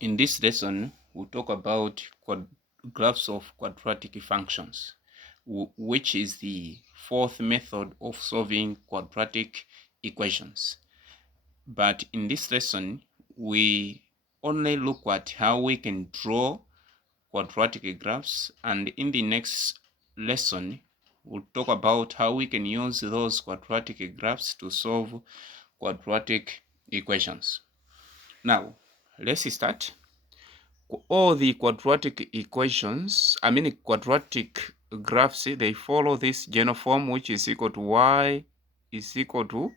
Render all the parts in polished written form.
In this lesson, we'll talk about graphs of quadratic functions, which is the fourth method of solving quadratic equations. But in this lesson, we only look at how we can draw quadratic graphs, and in the next lesson, we'll talk about how we can use those quadratic graphs to solve quadratic equations. Now, let's start. All the quadratic quadratic graphs, they follow this general form, which is equal to y is equal to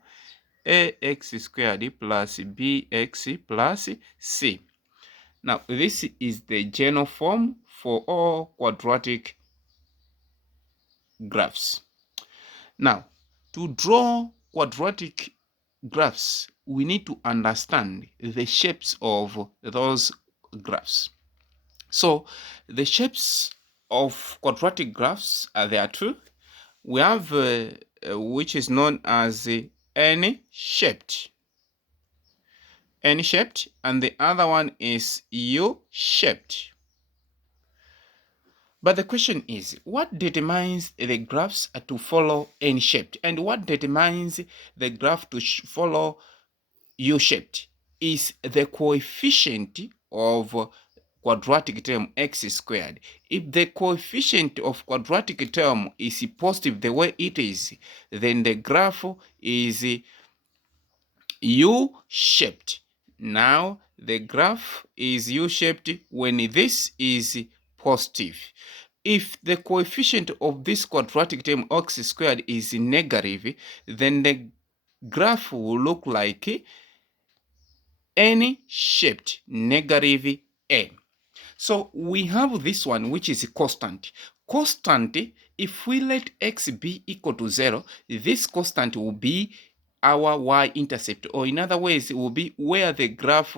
ax squared plus bx plus c. Now, this is the general form for all quadratic graphs. Now, to draw quadratic graphs, we need to understand the shapes of those graphs. So the shapes of quadratic graphs there are two. We have which is known as n-shaped, and the other one is U-shaped. But the question is, what determines the graphs to follow n-shaped, and what determines the graph to follow U-shaped? Is the coefficient of quadratic term x squared. If the coefficient of quadratic term is positive the way it is, then the graph is U-shaped. Now the graph is U-shaped when this is positive. If the coefficient of this quadratic term x squared is negative, then the graph will look like n-shaped, negative n. So we have this one, which is constant. Constant, if we let x be equal to 0, this constant will be our y-intercept, or in other words, it will be where the graph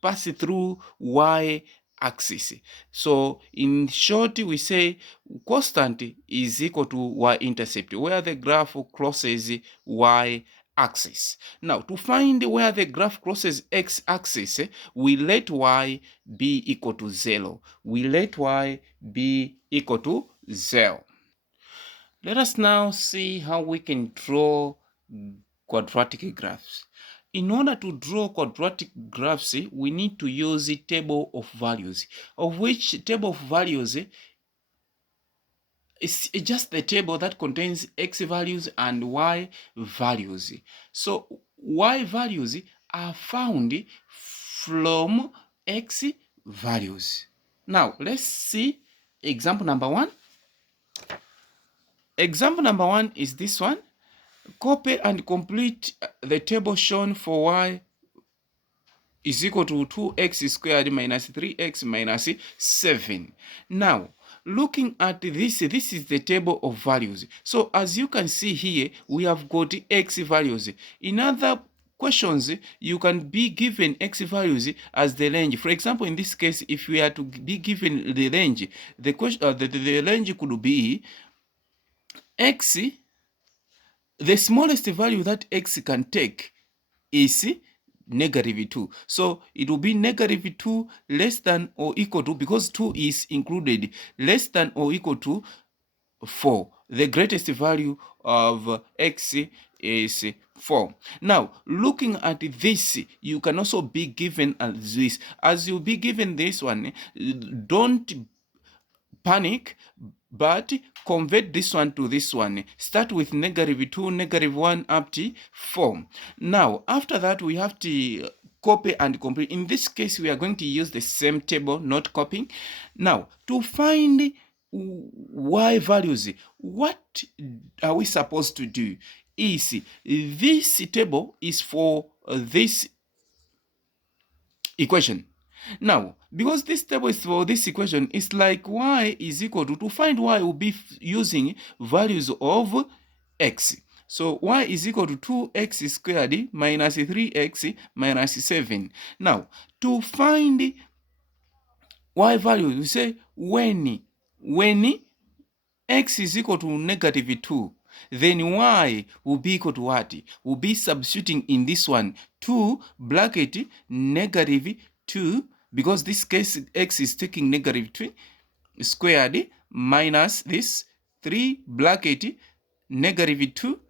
passes through y-axis. So in short, we say constant is equal to y-intercept, where the graph crosses y-axis. Now, to find where the graph crosses x-axis, we let y be equal to 0. We let y be equal to 0. Let us now see how we can draw quadratic graphs. In order to draw quadratic graphs, we need to use a table of values, of which table of values is just the table that contains x values and y values. So y values are found from x values. Now let's see example number 1. Example number 1 is this one. Copy and complete the table shown for y is equal to 2x squared minus 3x minus 7. Now, looking at this is the table of values. So as you can see here, we have got x values. In other questions, you can be given x values as the range. For example, in this case, if we are to be given the range, the range could be x. The smallest value that x can take is negative 2. So it will be negative 2 less than or equal to, because 2 is included, less than or equal to 4. The greatest value of x is 4. Now, looking at this, you can also be given as this. As you be given this one, don't panic, but convert this one to this one. Start with negative 2, negative 1 up to 4. Now, after that, we have to copy and complete. In this case, we are going to use the same table, not copying. Now, to find y values, what are we supposed to do? Is this table is for this equation. Now, because this table is for this equation, it's like y is equal to find y, will be using values of x. So y is equal to 2x squared minus 3x minus 7. Now, to find y value, we say when x is equal to negative 2, then y will be equal to what? Will be substituting in this one, 2 bracket negative 2 because this case x is taking negative 2 squared minus this 3 bracket negative 2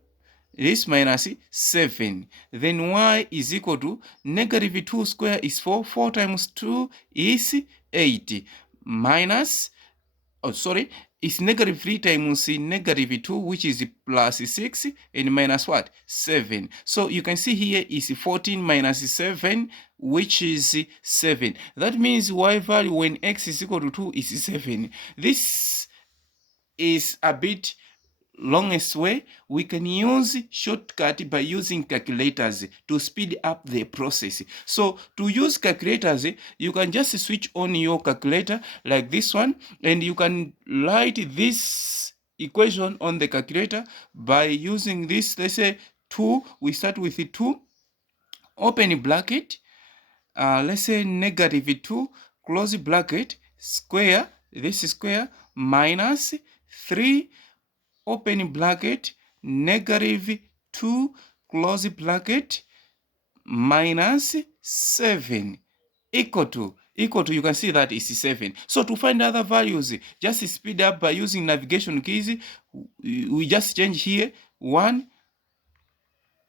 this minus 7. Then y is equal to negative 2 square is 4. 4 times 2 is 8. Minus, oh sorry, it's negative 3 times negative 2, which is plus 6, and minus what? 7. So you can see here is 14 minus 7, which is 7. That means y value when x is equal to 2 is 7. This is a bit longest way. We can use shortcut by using calculators to speed up the process. So to use calculators, you can just switch on your calculator like this one, and you can write this equation on the calculator by using this. Let's say 2, we start with 2, open bracket, let's say negative 2, close bracket, square, this square, minus 3, open bracket, negative 2, close bracket, minus 7, equal to, you can see that is 7. So to find other values, just speed up by using navigation keys. We just change here 1,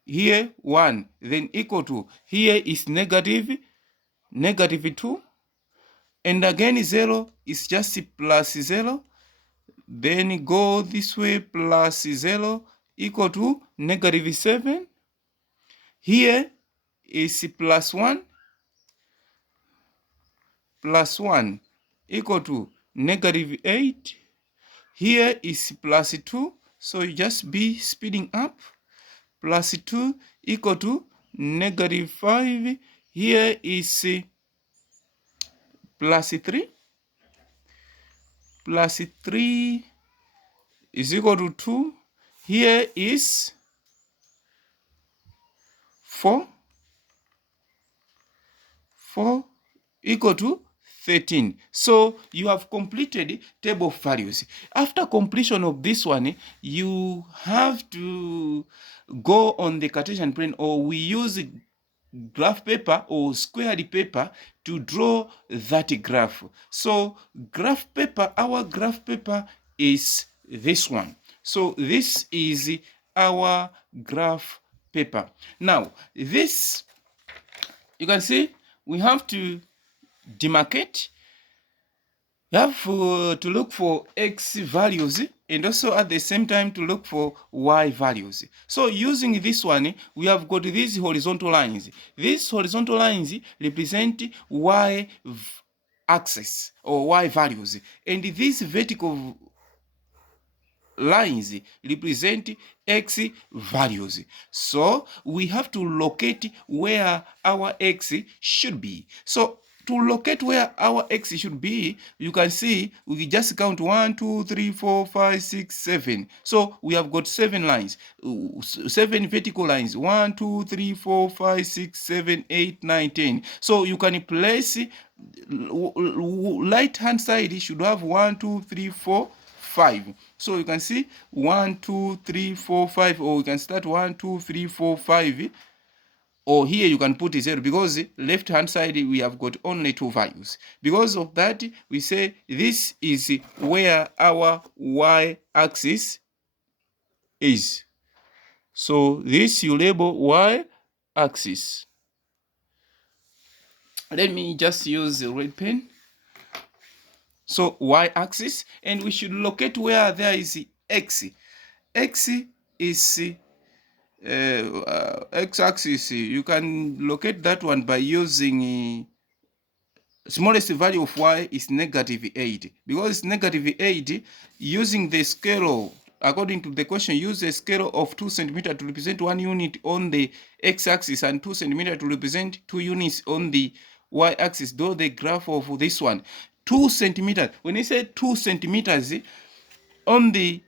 here 1, then equal to, here is negative 2, and again 0 is just plus 0, then go this way, plus 0 equal to negative 7. Here is plus 1 equal to negative 8. Here is plus 2, so you just be speeding up. Plus 2 equal to negative 5. Here is plus 3. Plus 3 is equal to 2. Here is 4 equal to 13. So you have completed table of values. After completion of this one, you have to go on the Cartesian plane, or we use graph paper or squared paper to draw that graph. So graph paper, our graph paper is this one. So this is our graph paper. Now this, you can see we have to demarcate. You have to look for x values, and also at the same time to look for y values. So using this one, we have got these horizontal lines. These horizontal lines represent y axis or y values, and these vertical lines represent x values. So we have to locate where our x should be. So to locate where our x should be, you can see we just count 1, 2, 3, 4, 5, 6, 7. So we have got 7 lines, 7 vertical lines. 1, 2, 3, 4, 5, 6, 7, 8, 9, 10. So you can place right hand side should have 1, 2, 3, 4, 5. So you can see 1, 2, 3, 4, 5, or you can start 1, 2, 3, 4, 5. Or here you can put 0, because left hand side we have got only 2 values. Because of that, we say this is where our y axis is. So this you label y axis. Let me just use the red pen. So y axis, and we should locate where there is x. X is x-axis. You can locate that one by using smallest value of y is negative 8. Because it's negative 8, using the scale, according to the question, use a scale of 2 centimeters to represent 1 unit on the x-axis and 2 centimeters to represent 2 units on the y-axis. Though the graph of this one, 2 centimeters. When you say 2 centimeters on the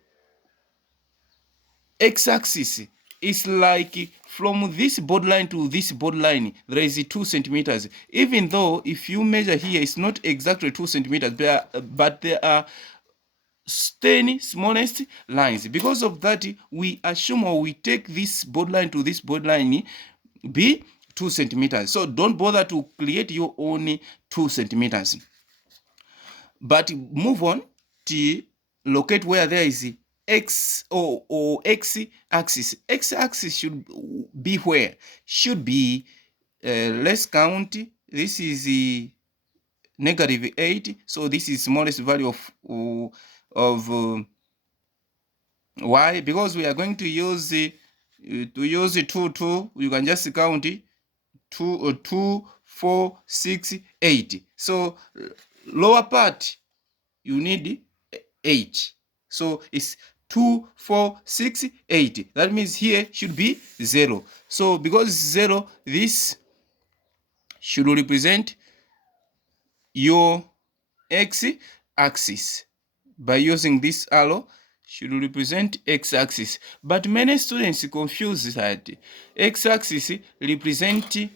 x-axis, it's like from this borderline to this borderline, there is 2 centimeters. Even though if you measure here, it's not exactly 2 centimeters, but there are 10 smallest lines. Because of that, we assume, or we take this borderline to this borderline be 2 centimeters. So don't bother to create your own 2 centimeters. But move on to locate where there is x or x axis. X axis should be where? Should be, let's count. This is negative 8. So this is smallest value of y, because we are going to use to use 2, you can just count 2, 4, 6, 8. So lower part you need 8. So it's 2, 4, 6, 8. That means here should be 0. So because 0, this should represent your x-axis. By using this arrow, should represent x-axis. But many students confuse that x-axis represent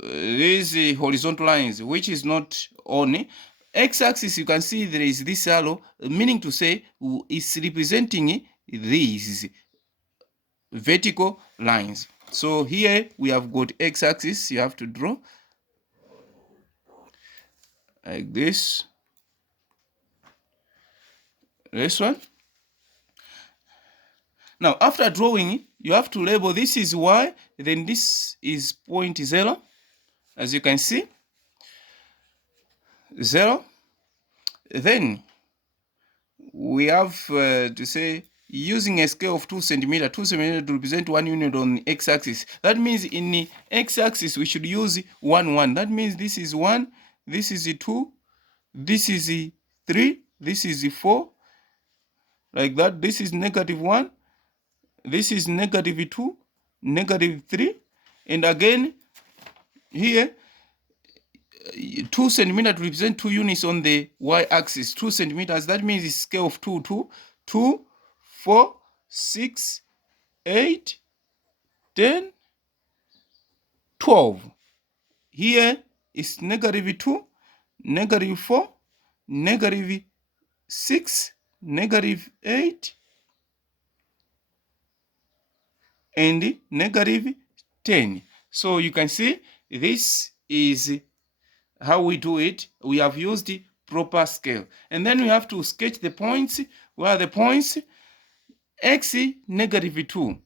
these horizontal lines, which is not on x-axis. You can see there is this arrow, meaning to say it's representing these vertical lines. So here we have got x-axis. You have to draw like this one. Now after drawing, you have to label this is y, then this is point 0, as you can see, 0. Then we have to say, using a scale of 2 centimeters, 2 centimeters to represent 1 unit on the x-axis. That means in the x-axis we should use 1, 1. That means this is 1, this is 2, this is 3, this is 4, like that. This is negative 1, this is negative 2, negative 3, and again here 2 centimeters represent 2 units on the y-axis. 2 centimeters, that means it's scale of 2, 2, 4, 6, 8, 10, 12. Here is negative 2, negative 4, negative 6, negative 8, and negative 10. So you can see this is how we do it. We have used the proper scale. And then we have to sketch the points, where the points x negative 2.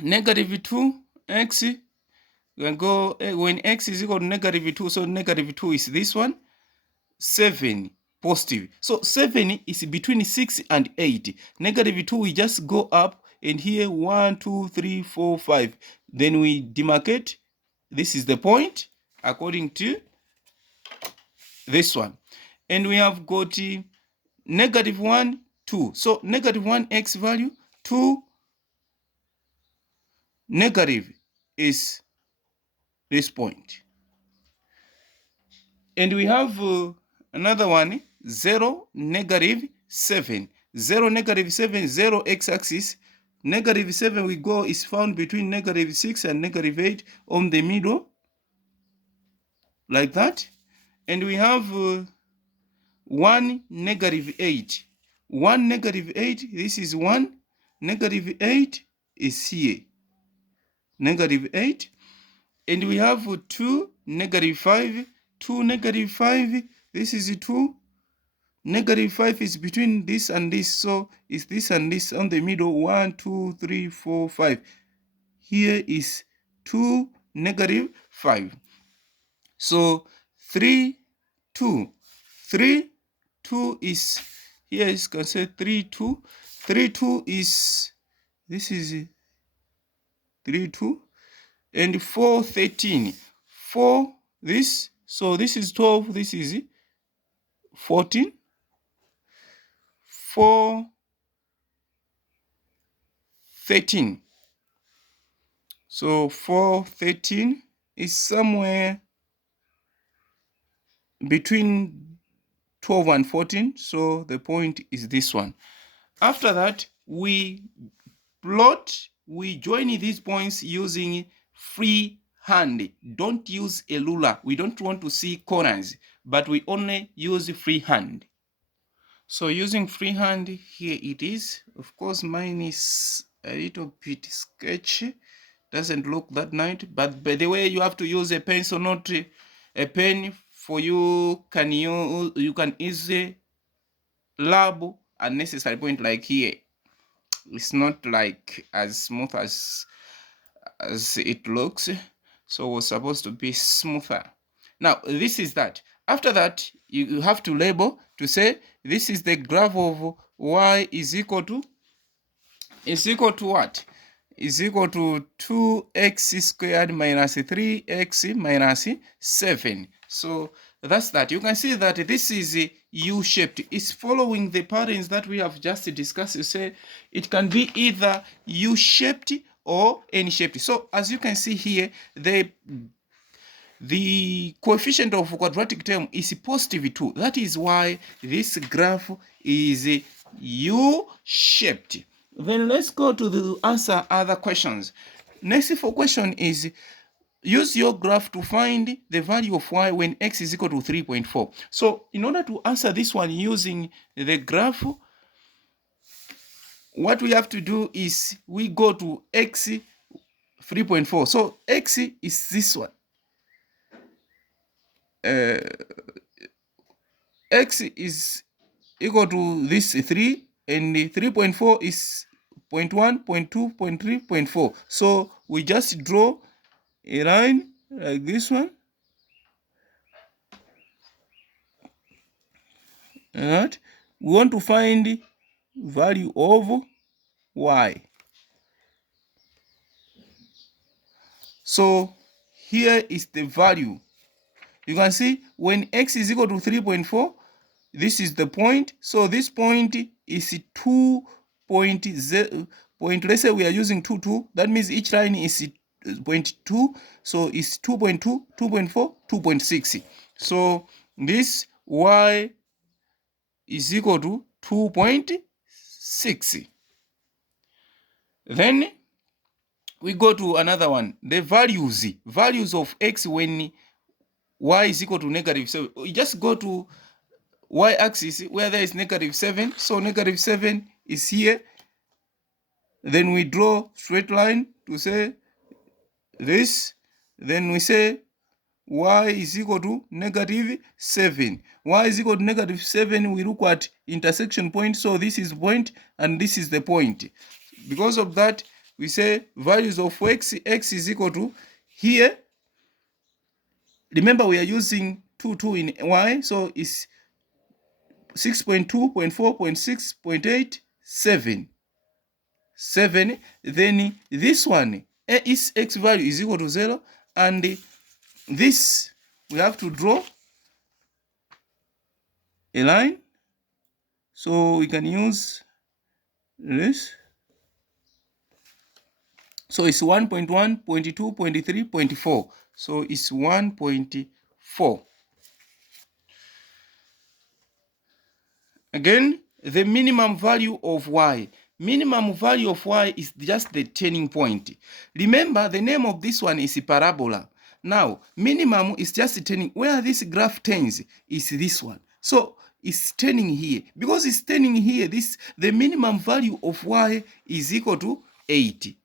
Negative 2, x, we can go when x is equal to negative 2, so negative 2 is this one, 7 positive. So 7 is between 6 and 8. Negative 2, we just go up, and here 1, 2, 3, 4, 5. Then we demarcate. This is the point according to this one. And we have got negative 1, 2. So negative 1 x value, 2 negative is this point. And we have another one, 0, negative 7. 0, negative 7, 0 x-axis. Negative 7 we go is found between negative 6 and negative 8 on the middle, like that. And we have 1, negative 8. 1, negative 8, this is 1. Negative 8 is here. Negative 8. And we have 2, negative 5. 2, negative 5, this is 2. Negative 5 is between this and this, so it's this and this on the middle. 1, 2, 3, 4, 5. Here is 2, negative 5. So 3, 2. 3, 2 is here. You can say 3, 2. 3, 2 is, this is 3, 2. And 4, 13. 4, this. So this is 12. This is 14. 4, 13. So 4, 13 is somewhere between 12 and 14. So the point is this one. After that, we join these points using free hand. Don't use a ruler. We don't want to see corners, but we only use free hand. So using free hand, here it is. Of course, mine is a little bit sketchy, doesn't look that nice. But by the way, you have to use a pencil, not a pen. For you can easily lab unnecessary point like here. It's not like as smooth as it looks, so it's supposed to be smoother. Now this is that. After that, you have to label to say this is the graph of y is equal to what? Is equal to 2x squared minus 3x minus 7. So that's that. You can see that this is U-shaped. It's following the patterns that we have just discussed. You say it can be either U-shaped or N-shaped. So as you can see here, the coefficient of quadratic term is positive 2. That is why this graph is U-shaped. Then let's go to the answer other questions. Next for question is use your graph to find the value of y when x is equal to 3.4. So in order to answer this one using the graph, what we have to do is we go to x 3.4. So x is this one. X is equal to this 3, and 3.4 is 0.1, 0.2, 0.3, 0.4. So we just draw a line like this one. Alright, we want to find value of y. So here is the value. You can see when x is equal to 3.4, this is the point. So this point is 2.0 point. Let's say we are using 2. That means each line is 0.2. So it's 2.2, 2.4, 2.6. So this y is equal to 2.6. Then we go to another one. The values of x when y is equal to negative 7. We just go to y-axis where there is negative 7. So negative 7 is here. Then we draw straight line to say this. Then we say y is equal to negative 7. Y is equal to negative 7. We look at intersection point. So this is point and this is the point. Because of that, we say values of x is equal to here. Remember, we are using 2 in y. So it's 6.2, 0.4, 0.6, 0.8, 7. Then this one is x value is equal to 0, and this we have to draw a line, so we can use this. So it's 1.1, 0.2, 0.3, 0.4. So it's 1.4. Again, the minimum value of y. Minimum value of y is just the turning point. Remember, the name of this one is parabola. Now, minimum is just turning. Where this graph turns is this one. So it's turning here. Because it's turning here, the minimum value of y is equal to 8.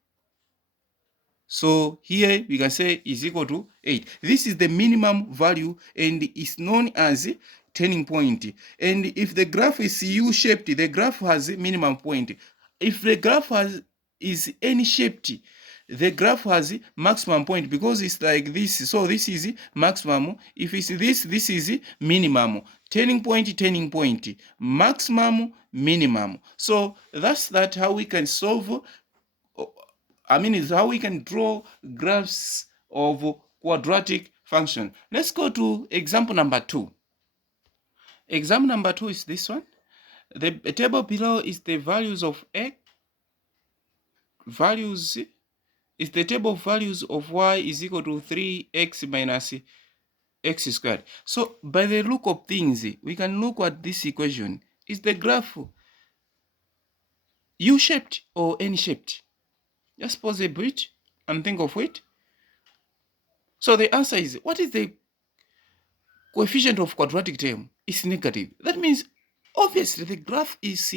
So here we can say is equal to 8. This is the minimum value and is known as turning point. And if the graph is U-shaped, the graph has a minimum point. If the graph is N-shaped, the graph has maximum point because it's like this. So this is maximum. If it's this is minimum. Turning point, maximum, minimum. So that's how we can solve. Is how we can draw graphs of quadratic function. Let's go to example number 2. Example number 2 is this one. The table below is the values of x. Values is the table of values of y is equal to 3x minus x squared. So by the look of things, we can look at this equation. Is the graph U-shaped or N-shaped? Just pause a bit and think of it. So the answer is, what is the coefficient of quadratic term? Is negative. That means obviously the graph is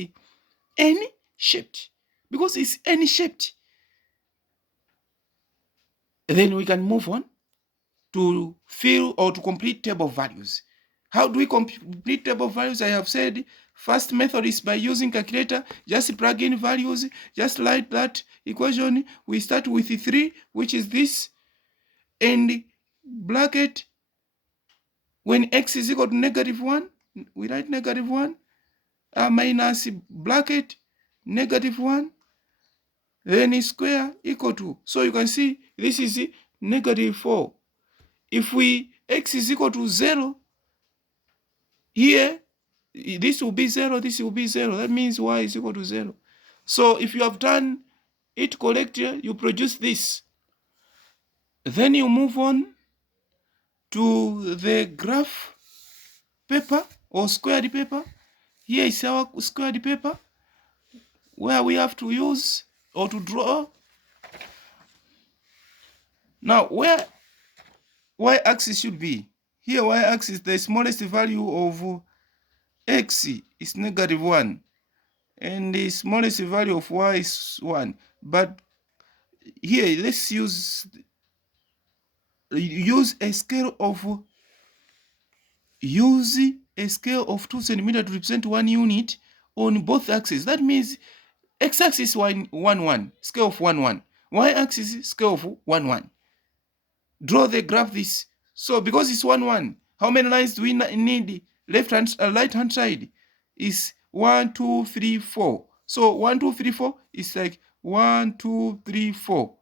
N-shaped. because it's n-shaped. Then we can move on to fill or to complete table values. How do we complete table values? I have said first method is by using calculator. Just plug in values, just write that equation. We start with 3, which is this, and bracket when x is equal to -1, we write -1, minus bracket -1, then square equal to, so you can see this is -4. If x is equal to 0, here this will be 0, this will be 0. That means y is equal to 0. So if you have done it correctly, you produce this. Then you move on to the graph paper or squared paper. Here is our squared paper where we have to use or to draw. Now, where y-axis should be? Here, y-axis, the smallest value of x is -1, and the smallest value of y is 1. But here, let's use a scale of 2 centimeters to represent 1 unit on both axes. That means x-axis 1, 1, scale of 1, 1. Y-axis scale of 1, 1. Draw the graph this. So because it's 1, 1, how many lines do we need? Right hand side is 1, 2, 3, 4. So 1, 2, 3, 4 is like 1, 2, 3, 4.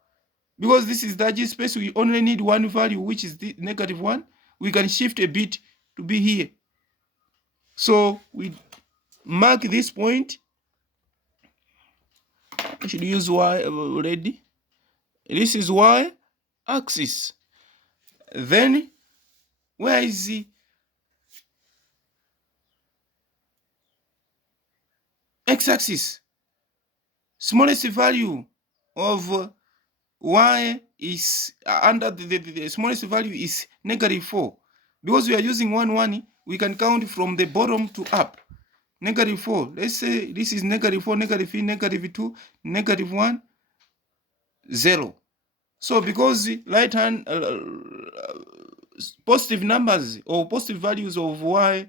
Because this is the space, we only need one value, which is the -1. We can shift a bit to be here. So we mark this point. I should use y already. This is y axis. Then where is the x-axis? Smallest value of y is under the smallest value is -4. Because we are using 1, 1, we can count from the bottom to up. -4. Let's say this is -4, -3, -2, -1, 0. So because right hand positive numbers or positive values of y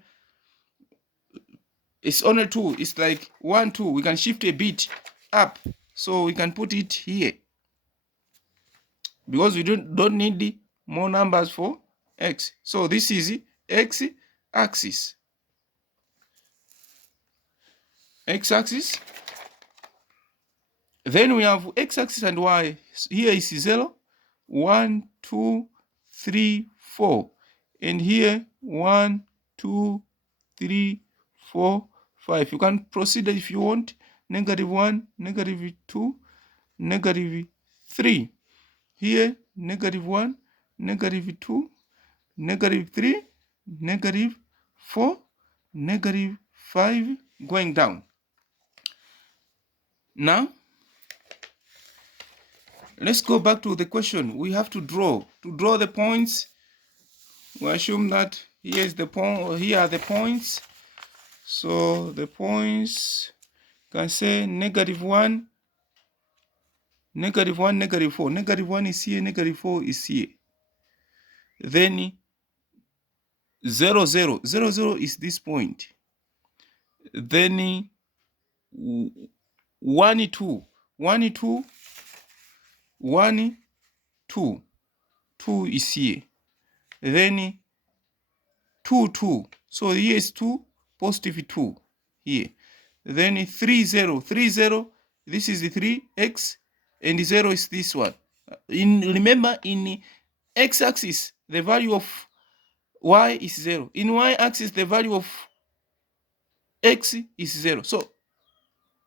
is only 2, it's like 1, 2. We can shift a bit up, so we can put it here because we don't need more numbers for x. So this is x-axis. X-axis. Then we have x-axis and y. Here is 0, 1, 2, 3, 4. And here 1, 2, 3, 4, 5. You can proceed if you want. -1, -2, -3. Here -1, -2, -3, -4, -5, going down. Now let's go back to the question. We have to draw. To draw the points, we assume that here is the point. Here are the points. So the points can say -1, -1, -4. -1 is here, -4 is here. Then 0, 0. 0, 0 is this point. Then 1, 2. 1, 2. 1, 2. 2 is here. Then 2, 2. So here is 2, positive 2 here. Then 3, 0. 3, 0. This is the 3x, and 0 is this one. Remember, in x-axis, the value of y is 0. In y-axis, the value of x is 0. So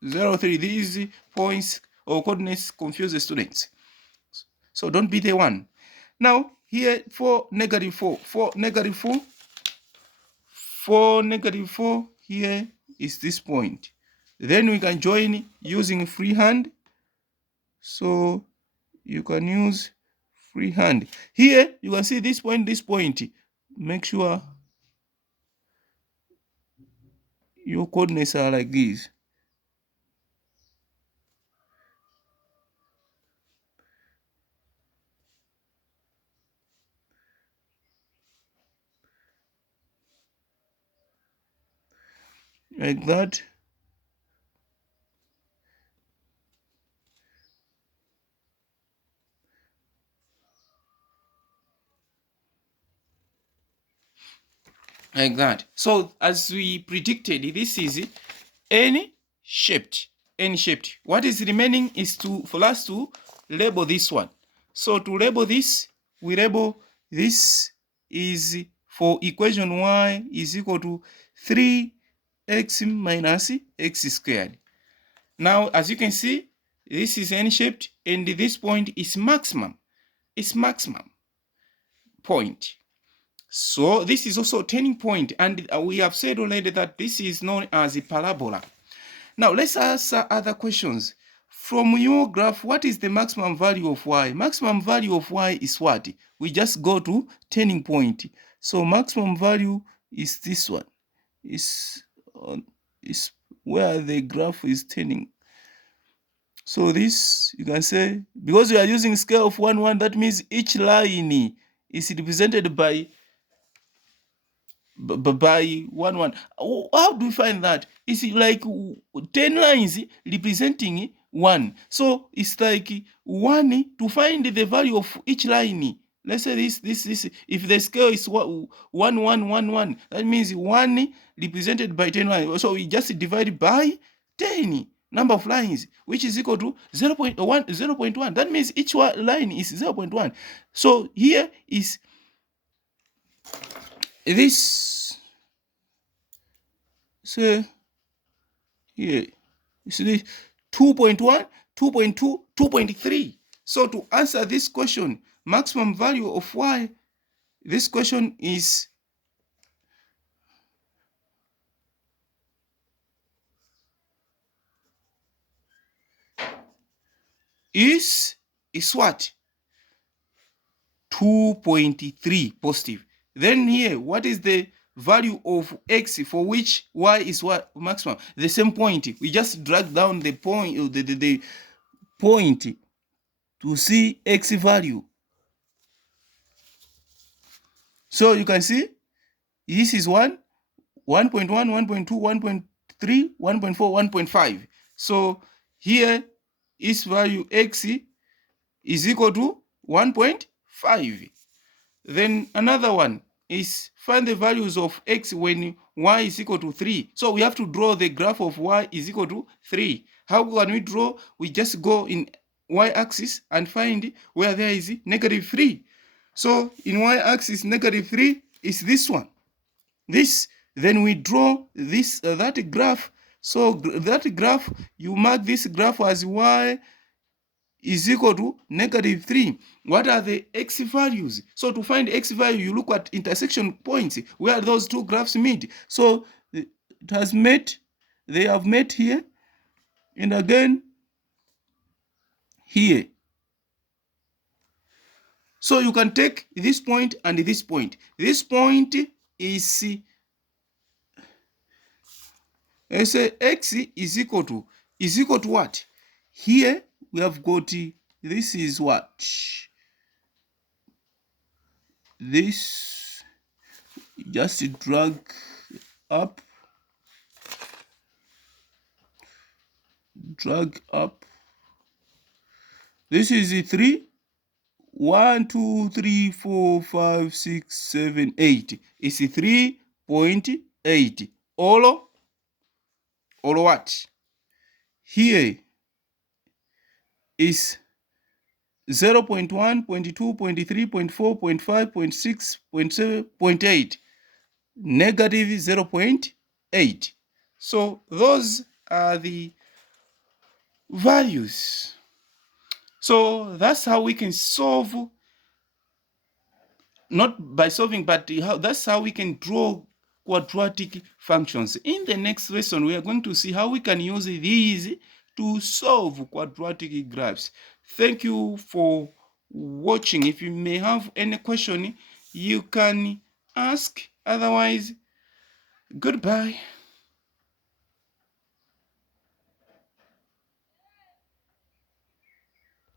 0, 3. These points or coordinates confuse the students. So don't be the one. Now here 4, -4. 4, -4. 4, -4. Here is this point. Then we can join using freehand. So you can use freehand. Here you can see this point, this point. Make sure your coordinates are like this. like that. Like that. So as we predicted, this is n-shaped. N-shaped. What is remaining is for us to label this one. So to label this, we label this is for equation y is equal to 3x minus x squared. Now, as you can see, this is n-shaped, and this point is maximum. It's maximum point. So this is also a turning point, and we have said already that this is known as a parabola. Now let's answer other questions. From your graph, what is the maximum value of y? Maximum value of y is what? We just go to turning point. So maximum value is this one. Is where the graph is turning. So this, you can say, because we are using scale of 1, 1, that means each line is represented by 1, 1. How do we find that? It's like 10 lines representing 1. So it's like 1 to find the value of each line. Let's say this. If the scale is 1, 1, 1, 1, that means 1 represented by 10 lines. So we just divide by 10 number of lines, which is equal to 0.1, 0.1. That means each line is 0.1. So here is this. So here you see 2.1, 2.2, 2.3. So to answer this question, maximum value of y, this question is what? 2.3 positive. Then here, what is the value of x for which y is what maximum? The same point. We just drag down the point, the point to see x value. So you can see this is 1, 1.1, 1.2, 1.3, 1.4, 1.5. So here its value x is equal to 1.5. Then another one is find the values of x when y is equal to 3. So we have to draw the graph of y is equal to 3. How can we draw? We just go in y-axis and find where there is -3. So in y-axis -3 is this one. This, then we draw this that graph. So that graph, you mark this graph as y is equal to -3. What are the x values? So to find x value, you look at intersection points where those two graphs meet. So it has met, they have met here, and again here. So you can take this point and this point. This point is, let's say x is equal to what? Here we have got, this is what? This, just drag up, this is 3, 1, 2, 3, 4, 5, 6, 7, 8. It's 3.8. All what? Here is 0.1, 0.2, 0.3, 0.4, 0.5, 0.6, 0.7, 0.8. -0.8. So those are the values. So that's how we can solve, not by solving, but that's how we can draw quadratic functions. In the next lesson, we are going to see how we can use these to solve quadratic graphs. Thank you for watching. If you may have any question, you can ask. Otherwise, goodbye.